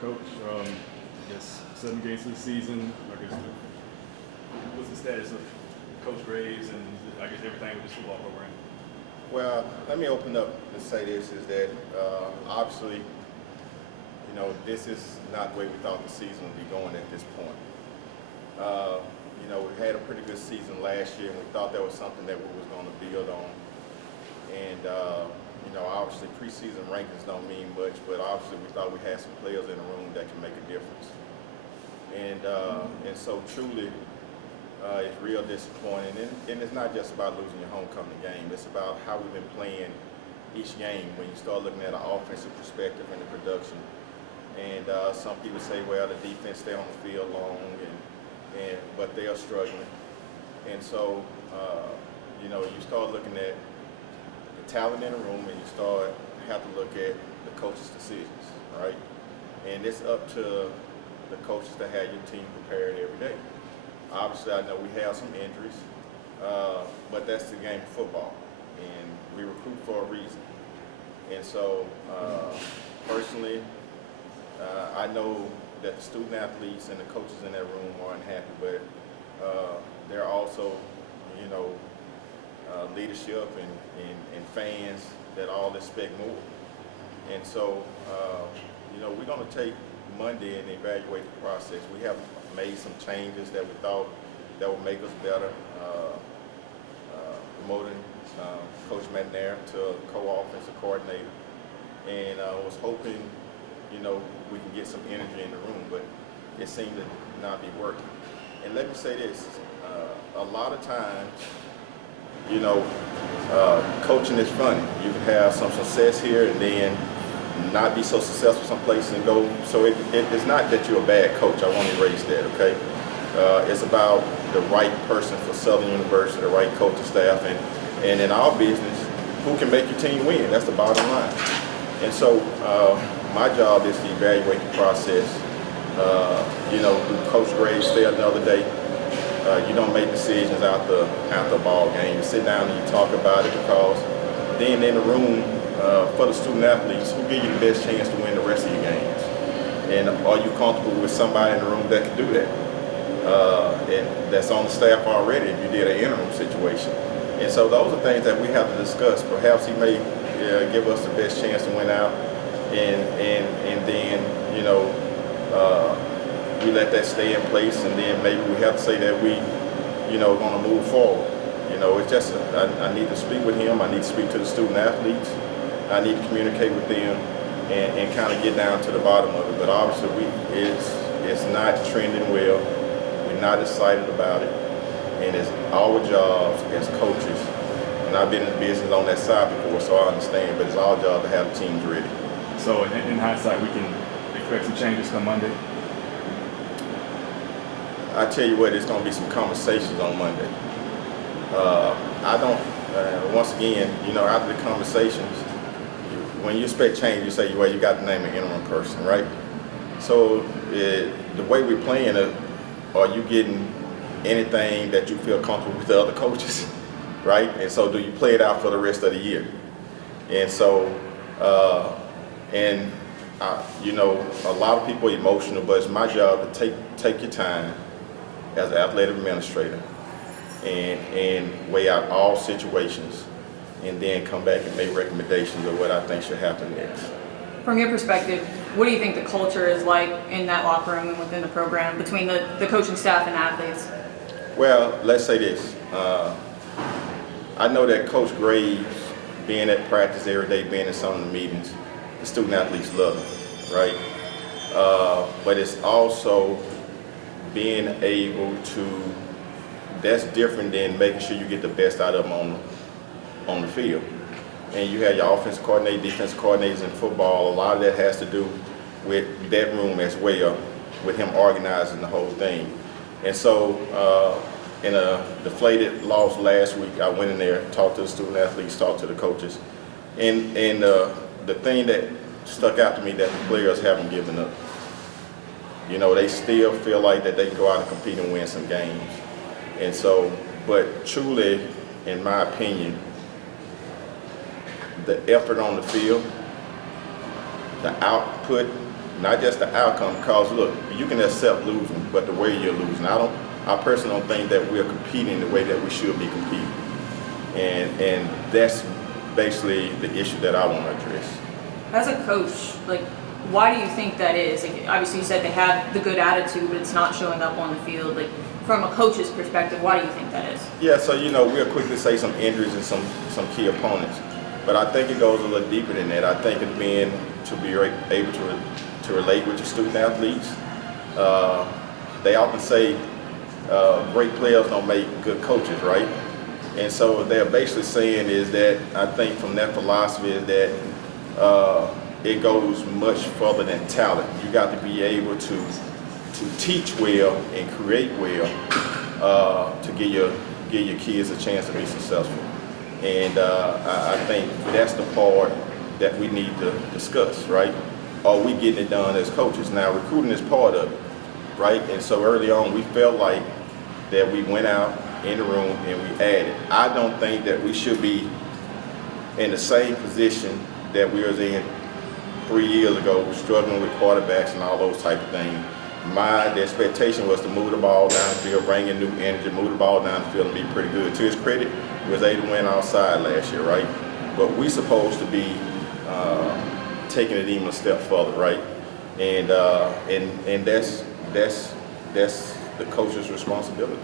Coach, I guess 7 games of the season. I guess what's the status of Coach Graves and I guess everything with this football program? Well, let me open up and say this, is that obviously, this is not the way we thought the season would be going at this point. We had a pretty good season last year, and we thought that was something that we was going to build on. And, obviously preseason rankings don't mean much, but obviously we thought we had some players in the room that can make a difference. And so truly, it's real disappointing. And it's not just about losing your homecoming game. It's about how we've been playing each game when you start looking at an offensive perspective and the production. And some people say, well, the defense stay on the field long, but they are struggling. And so, you start looking at the talent in the room, and you have to look at the coaches' decisions, right? And it's up to the coaches to have your team prepared every day. Obviously, I know we have some injuries, but that's the game of football, and we recruit for a reason. And so, personally, I know that the student athletes and the coaches in that room are unhappy, but there are also, leadership and fans that all expect more. And so, we're going to take Monday and evaluate the process. We have made some changes that we thought that would make us better. Promoting Coach McNair to co-offensive coordinator, and was hoping, we can get some energy in the room, but it seemed to not be working. And let me say this: a lot of times, coaching is funny. You can have some success here and then not be so successful someplace and go. So it's not that you're a bad coach. I want to erase that, okay? It's about the right person for Southern University, the right coaching staff, and in our business, who can make your team win. That's the bottom line. And so my job is to evaluate the process. Do Coach Graves stay another day? You don't make decisions after a ball game. You sit down and you talk about it, because then in the room, for the student athletes, who give you the best chance to win the rest of your games? And are you comfortable with somebody in the room that can do that? And that's on the staff already if you did an interim situation. And so those are things that we have to discuss. Perhaps he may give us the best chance to win out, and then, we let that stay in place, and then maybe we have to say that we, going to move forward. It's just, I need to speak with him. I need to speak to the student athletes. I need to communicate with them and kind of get down to the bottom of it. But obviously, it's not trending well. We're not excited about it. And it's our jobs as coaches, and I've been in the business on that side before, so I understand, but it's our job to have the teams ready. So in hindsight, we can expect some changes come Monday? I tell you what, there's going to be some conversations on Monday. Once again, after the conversations, when you expect change, you say, well, you got to name an interim person, right? So the way we're playing it, are you getting anything that you feel comfortable with the other coaches, right? And so do you play it out for the rest of the year? And so, a lot of people are emotional, but it's my job to take your time as an athletic administrator and weigh out all situations, and then come back and make recommendations of what I think should happen next. From your perspective, what do you think the culture is like in that locker room and within the program between the coaching staff and athletes? Well, let's say this. I know that Coach Graves, being at practice every day, being in some of the meetings, the student athletes love him, right? But it's also being able to, that's different than making sure you get the best out of them on the field. And you have your offensive coordinator, defensive coordinators in football. A lot of that has to do with that room as well, with him organizing the whole thing. And so in a deflated loss last week, I went in there, talked to the student athletes, talked to the coaches. And the thing that stuck out to me, that the players haven't given up. They still feel like that they can go out and compete and win some games. And so, but truly, in my opinion, the effort on the field, the output not just the outcome. Because look, you can accept losing, but the way you're losing, I personally don't think that we're competing the way that we should be competing, and that's basically the issue that I want to address. As a coach, like, why do you think that is? Like, obviously, you said they have the good attitude, but it's not showing up on the field. Like, from a coach's perspective, why do you think that is? Yeah, so we'll quickly say some injuries and some key opponents, but I think it goes a little deeper than that. I think it's being to be able to relate with your student athletes. They often say great players don't make good coaches, right? And so what they're basically saying is that, I think from that philosophy, is that it goes much further than talent. You got to be able to teach well and create well to give your kids a chance to be successful. And I think that's the part that we need to discuss, right? Are we getting it done as coaches? Now, recruiting is part of it, right? And so early on, we felt like that we went out in the room and we added. I don't think that we should be in the same position that we was in 3 years ago, struggling with quarterbacks and all those type of things. The expectation was to move the ball downfield, bring in new energy, move the ball downfield, and be pretty good. To his credit, he was able to win outside last year, right? But we supposed to be taking it even a step further, right? And that's the coach's responsibility.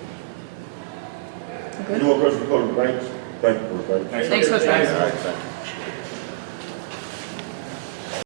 Okay. Any more questions for Coach Banks? Thank you, Coach Banks. Thanks, Coach Banks. All right, thank you.